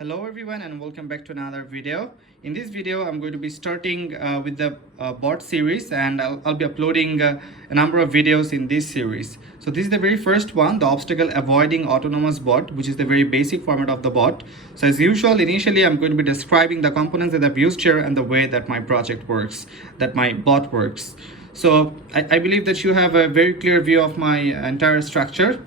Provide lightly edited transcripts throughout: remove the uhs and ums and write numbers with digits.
Hello everyone and welcome back to another video. In this video I'm going to be starting with the bot series, and I'll be uploading a number of videos in this series. So this is the very first one, the obstacle avoiding autonomous bot, which is the very basic format of the bot. So as usual, initially I'm going to be describing the components that I've used here and the way that my project works, that my bot works. So I believe that you have a very clear view of my entire structure.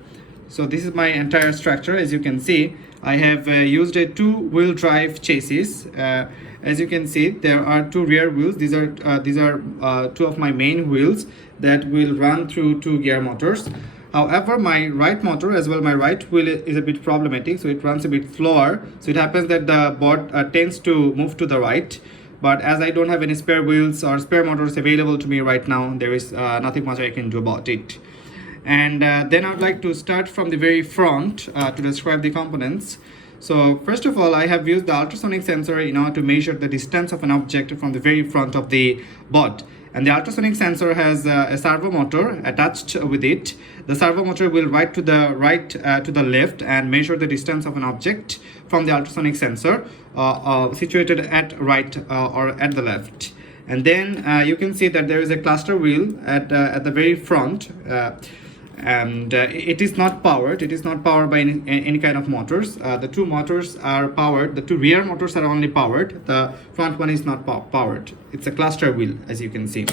So this is my entire structure. As you can see, I have used a two-wheel drive chassis. As you can see, there are two rear wheels. These are two of my main wheels that will run through two gear motors. However, my right motor as well, my right wheel is a bit problematic, so it runs a bit slower. So it happens that the bot tends to move to the right. But as I don't have any spare wheels or spare motors available to me right now, there is nothing much I can do about it. And then I would like to start from the very front to describe the components. So first of all, I have used the ultrasonic sensor in order to measure the distance of an object from the very front of the bot. And the ultrasonic sensor has a servo motor attached with it. The servo motor will to the left and measure the distance of an object from the ultrasonic sensor situated at right or at the left. And then you can see that there is a cluster wheel at the very front. And it is not powered. It is not powered by any kind of motors. The two motors are powered. The two rear motors are only powered. The front one is not powered. It's a cluster wheel, as you can see.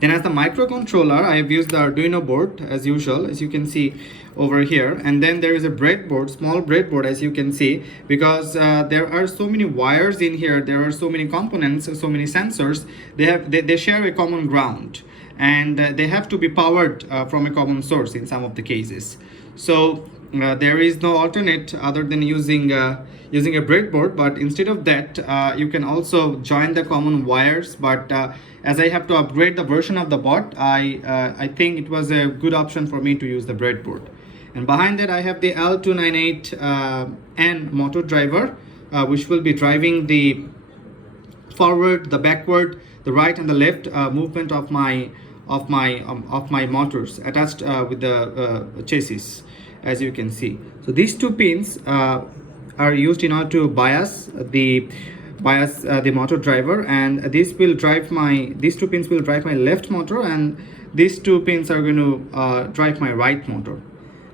Then as the microcontroller, I have used the Arduino board as usual, as you can see over here. And then there is a breadboard, small breadboard, as you can see, because there are so many wires in here. There are so many components, so many sensors. They share a common ground, and they have to be powered from a common source in some of the cases. So there is no alternate other than using a breadboard. But instead of that, you can also join the common wires. But as I have to upgrade the version of the bot, I think it was a good option for me to use the breadboard. And behind that, I have the L298N motor driver, which will be driving the forward, the backward, the right and the left movement of my motors attached with the chassis, as you can see. So these two pins are used in order to bias the motor driver, and these two pins will drive my left motor, and these two pins are going to drive my right motor.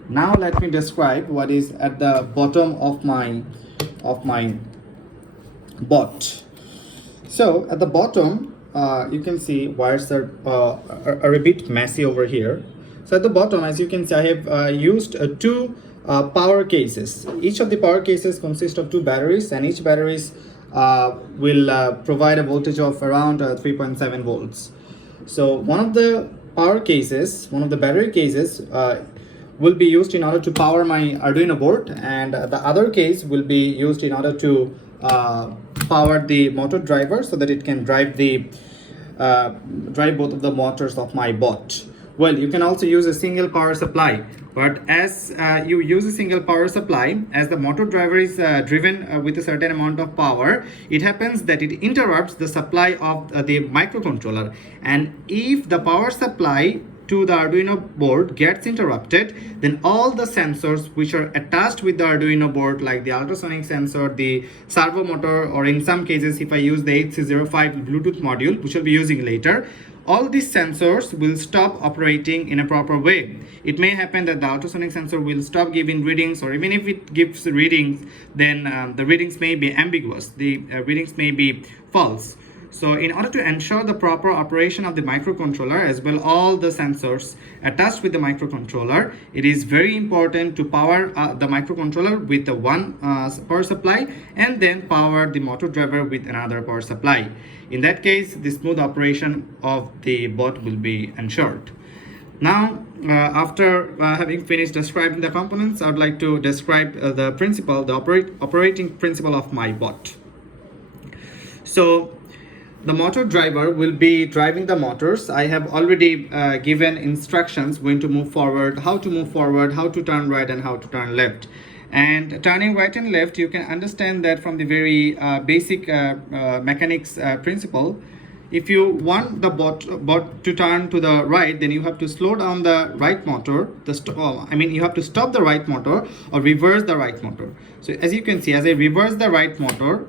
Now let me describe what is at the bottom of my bot. So at the bottom, you can see wires are a bit messy over here. So at the bottom, as you can see, I have used two power cases. Each of the power cases consists of two batteries, and each batteries will provide a voltage of around 3.7 volts. So one of the battery cases will be used in order to power my Arduino board, and the other case will be used in order to power the motor driver so that it can drive both of the motors of my bot. Well, you can also use a single power supply, but as you use a single power supply, as the motor driver is driven with a certain amount of power, it happens that it interrupts the supply of the microcontroller. And if the power supply to the Arduino board gets interrupted, then all the sensors which are attached with the Arduino board, like the ultrasonic sensor, the servo motor, or in some cases if I use the 8C05 Bluetooth module, which I'll be using later, all these sensors will stop operating in a proper way. It may happen that the ultrasonic sensor will stop giving readings, or even if it gives readings, then the readings may be ambiguous. The readings may be false. So in order to ensure the proper operation of the microcontroller as well all the sensors attached with the microcontroller, it is very important to power the microcontroller with the one power supply, and then power the motor driver with another power supply. In that case, the smooth operation of the bot will be ensured. Now, after having finished describing the components, I would like to describe the operating principle of my bot. So the motor driver will be driving the motors. I have already given instructions when to move forward, how to turn right, and how to turn left. And turning right and left, you can understand that from the very basic mechanics principle. if you want the bot to turn to the right, then you have to slow down the right motor, you have to stop the right motor or reverse the right motor. So as you can see, as I reverse the right motor,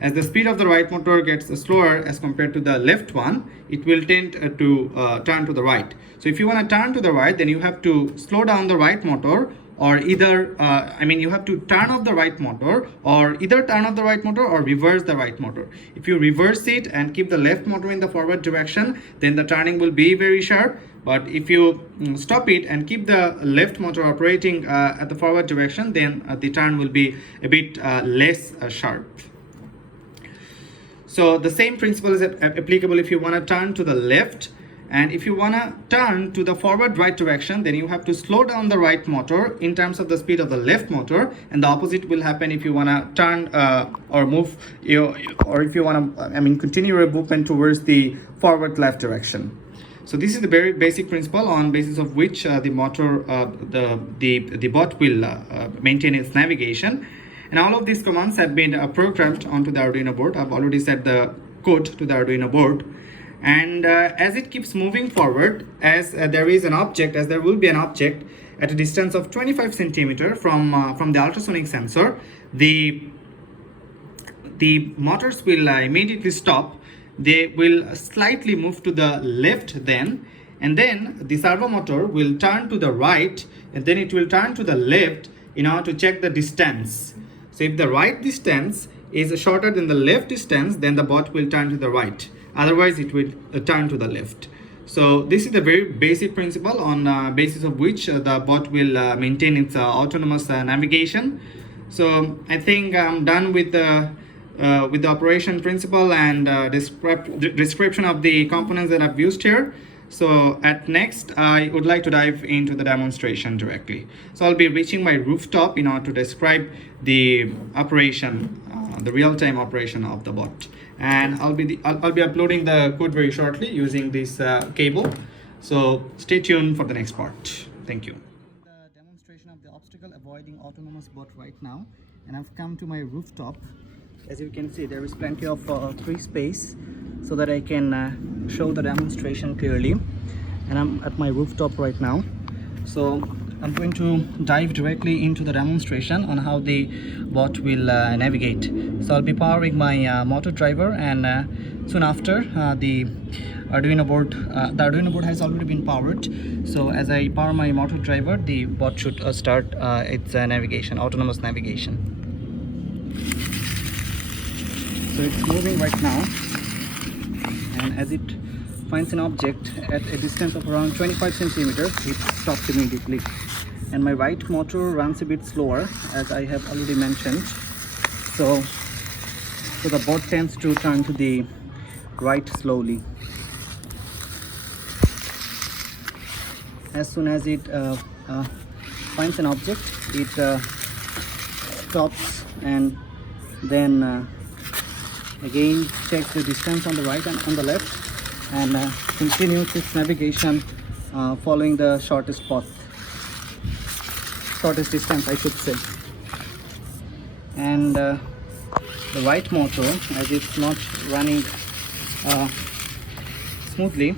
as the speed of the right motor gets slower as compared to the left one, it will tend to turn to the right. So if you want to turn to the right, then you have to slow down the right motor, or either you have to turn off the right motor, or either turn off the right motor or reverse the right motor. If you reverse it and keep the left motor in the forward direction, then the turning will be very sharp. But if you stop it and keep the left motor operating at the forward direction, then the turn will be a bit less sharp. So the same principle is applicable if you want to turn to the left. And if you want to turn to the forward right direction, then you have to slow down the right motor in terms of the speed of the left motor, and the opposite will happen if you want to turn or move, or if you want to continue your movement towards the forward left direction. So this is the very basic principle on basis of which the motor, the bot will maintain its navigation. And all of these commands have been programmed onto the Arduino board. I've already set the code to the Arduino board. And as it keeps moving forward, as there will be an object at a distance of 25 centimeter from the ultrasonic sensor, the motors will immediately stop. They will slightly move to the left then, and then the servo motor will turn to the right, and then it will turn to the left in order to check the distance. So if the right distance is shorter than the left distance, then the bot will turn to the right. Otherwise it will turn to the left. So this is the very basic principle on basis of which the bot will maintain its autonomous navigation. So I think I'm done with the operation principle and description of the components that I've used here. So at next, I would like to dive into the demonstration directly. So I'll be reaching my rooftop in order to describe the operation, the real-time operation of the bot. And I'll be uploading the code very shortly using this cable. So stay tuned for the next part. Thank you. The demonstration of the obstacle avoiding autonomous bot right now, and I've come to my rooftop. As you can see, there is plenty of free space so that I can show the demonstration clearly. And I'm at my rooftop right now. So I'm going to dive directly into the demonstration on how the bot will navigate. So I'll be powering my motor driver, and soon after the Arduino board has already been powered. So as I power my motor driver, the bot should start its autonomous navigation. So it's moving right now, and as it finds an object at a distance of around 25 centimeters, it stops immediately. And my right motor runs a bit slower, as I have already mentioned. So the bot tends to turn to the right slowly. As soon as it finds an object, it stops and then again checks the distance on the right and on the left, and continues its navigation following the shortest distance, I should say. And the right motor, as it's not running smoothly,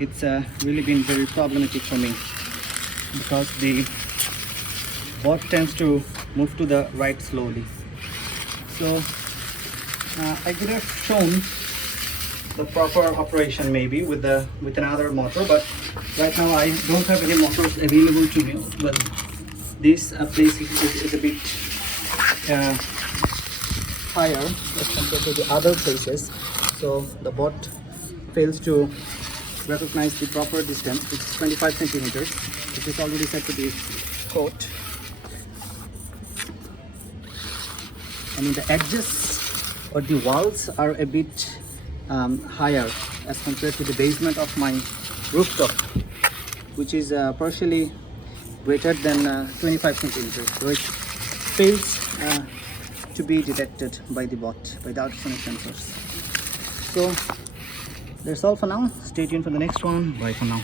it's really been very problematic for me, because the bot tends to move to the right slowly. So I could have shown the proper operation maybe with another motor, but right now I don't have any motors available to me. Well, this place is a bit higher as compared to the other places, so the bot fails to recognize the proper distance, which is 25 centimeters, which is already set to the code. I mean, the edges or the walls are a bit higher as compared to the basement of my rooftop, which is partially greater than 25 centimeters. So it fails to be detected by the bot, by the ultrasonic sensors. So that's all for now. Stay tuned for the next one. Bye for now.